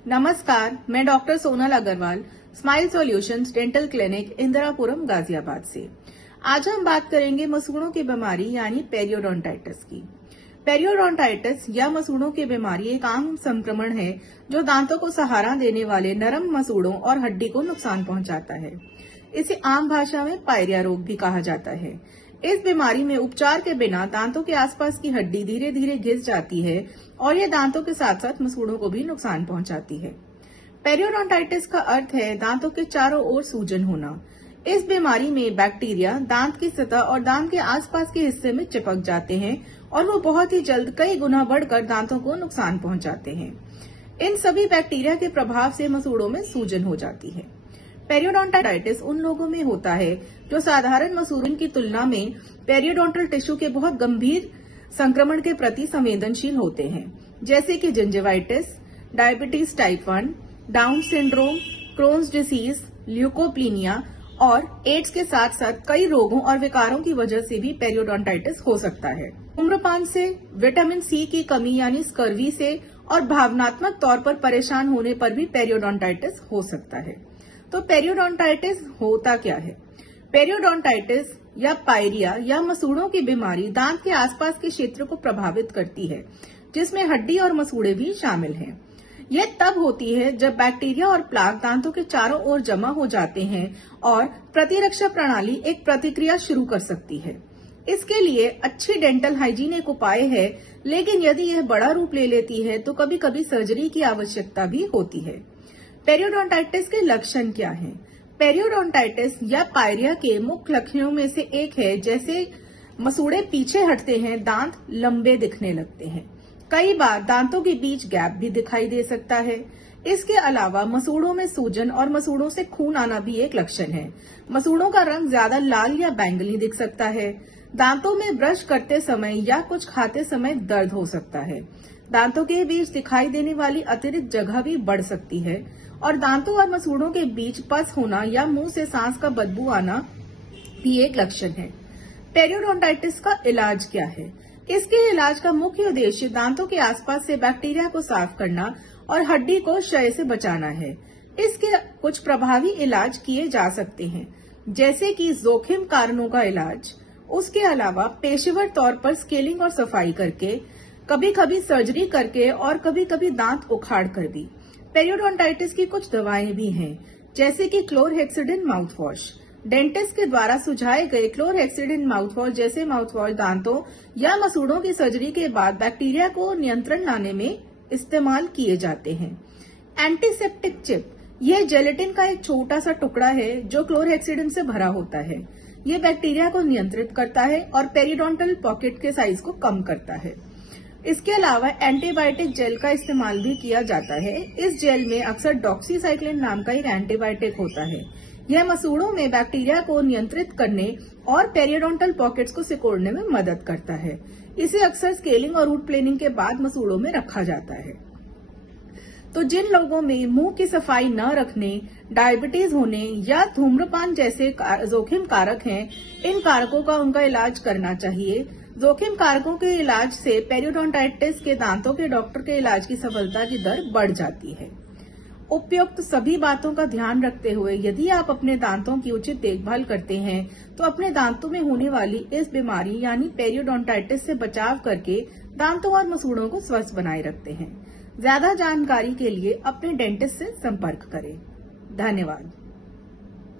नमस्कार, मैं doctor Sonal Agarwal, smile solutions dental clinic Indirapuram Ghaziabad से। आज हम बात करेंगे मसूड़ों की बीमारी यानी पेरियोडोंटाइटिस की। पेरियोडोंटाइटिस या मसूड़ों की बीमारी एक आम संक्रमण है जो दांतों को सहारा देने वाले नरम मसूड़ों और हड्डी को नुकसान पहुंचाता है। इसे आम भाषा में पायरिया रोग भी कहा जाता है। इस बीमारी में उपचार के बिना दांतों के आसपास की हड्डी धीरे धीरे घिस जाती है और ये दांतों के साथ साथ मसूड़ों को भी नुकसान पहुंचाती है। पेरियोडोंटाइटिस का अर्थ है दांतों के चारों ओर सूजन होना। इस बीमारी में बैक्टीरिया दांत की सतह और दांत के आसपास के हिस्से में चिपक जाते हैं और वो बहुत ही जल्द कई गुना बढ़कर दांतों को नुकसान पहुंचाते हैं। इन सभी बैक्टीरिया के प्रभाव से मसूड़ों में सूजन हो जाती है। पेरियोडोंटाइटिस उन लोगों में होता है जो साधारण मसूड़ों की तुलना में पेरियोडोंटल टिश्यू के बहुत गंभीर संक्रमण के प्रति संवेदनशील होते हैं, जैसे कि gingivitis, diabetes type 1, down syndrome, Crohn's disease, leukopenia और एड्स के साथ साथ कई रोगों और विकारों की वजह से भी पेरियोडोंटाइटिस हो सकता है। धूम्रपान से, विटामिन सी की कमी यानी स्कर्वी से और भावनात्मक तौर पर परेशान होने पर भी पेरियोडोंटाइटिस हो सकता है। तो पेरियोडोंटाइटिस होता क्या है? पेरियोडोंटाइटिस या पायरिया या मसूड़ों की बीमारी दांत के आसपास के क्षेत्र को प्रभावित करती है, जिसमें हड्डी और मसूड़े भी शामिल हैं। यह तब होती है जब बैक्टीरिया और प्लाक दांतों के चारों ओर जमा हो जाते हैं और प्रतिरक्षा प्रणाली एक प्रतिक्रिया शुरू कर सकती है। इसके लिए अच्छी डेंटल हाइजीन एक उपाय है, लेकिन यदि यह बड़ा रूप ले लेती है तो कभी कभी सर्जरी की आवश्यकता भी होती है। पेरियोडोंटाइटिस के लक्षण क्या हैं? पेरियोडोंटाइटिस या पायरिया के मुख्य लक्षणों में से एक है जैसे मसूड़े पीछे हटते हैं, दांत लंबे दिखने लगते हैं। कई बार दांतों के बीच गैप भी दिखाई दे सकता है। इसके अलावा मसूड़ों में सूजन और मसूड़ों से खून आना भी एक लक्षण है। मसूड़ों का रंग ज्यादा लाल या बैंगनी दिख सकता है। दांतों में ब्रश करते समय या कुछ खाते समय दर्द हो सकता है। दांतों के बीच दिखाई देने वाली अतिरिक्त जगह भी बढ़ सकती है और दांतों और मसूड़ों के बीच पस होना या मुंह से सांस का बदबू आना भी एक लक्षण है। पेरियोडोंटाइटिस का इलाज क्या है? इसके इलाज का मुख्य उद्देश्य दांतों के आसपास से बैक्टीरिया को साफ करना और हड्डी को क्षय से बचाना है। इसके कुछ प्रभावी इलाज किए जा सकते हैं, जैसे कि जोखिम कारणों का इलाज। उसके अलावा पेशेवर तौर पर स्केलिंग और सफाई करके, कभी कभी सर्जरी करके और कभी कभी दांत उखाड़ कर भी। पेरियोडोंटाइटिस की कुछ दवाएं भी हैं, जैसे कि क्लोरहेक्सिडिन माउथवॉश। डेंटिस्ट के द्वारा सुझाए गए क्लोरहेक्सिडिन माउथवॉश जैसे माउथवॉश दांतों या मसूड़ों की सर्जरी के बाद बैक्टीरिया को नियंत्रण लाने में इस्तेमाल किए जाते हैं। एंटीसेप्टिक चिप, यह जेलेटिन का एक छोटा सा टुकड़ा है जो क्लोरहेक्सिडिन से भरा होता है। यह बैक्टीरिया को नियंत्रित करता है और पेरियोडोंटल पॉकेट के साइज को कम करता है। इसके अलावा एंटीबायोटिक जेल का इस्तेमाल भी किया जाता है। इस जेल में अक्सर डॉक्सीसाइक्लिन नाम का एक एंटीबायोटिक होता है। यह मसूड़ों में बैक्टीरिया को नियंत्रित करने और पेरियोडोंटल पॉकेट्स को सिकोड़ने में मदद करता है। इसे अक्सर स्केलिंग और रूट प्लेनिंग के बाद मसूड़ों में रखा जाता है। तो जिन लोगों में मुंह की सफाई न रखने, डायबिटीज होने या धूम्रपान जैसे जोखिम कारक हैं, इन कारकों का उनका इलाज करना चाहिए। जोखिम कारकों के इलाज से पेरियोडोंटाइटिस के दांतों के डॉक्टर के इलाज की सफलता की दर बढ़ जाती है। उपयुक्त सभी बातों का ध्यान रखते हुए यदि आप अपने दांतों की उचित देखभाल करते हैं तो अपने दांतों में होने वाली इस बीमारी यानी पेरियोडोंटाइटिस से बचाव करके दांतों और मसूड़ों को स्वस्थ बनाए रखते हैं। ज्यादा जानकारी के लिए अपने डेंटिस्ट से संपर्क करें। धन्यवाद।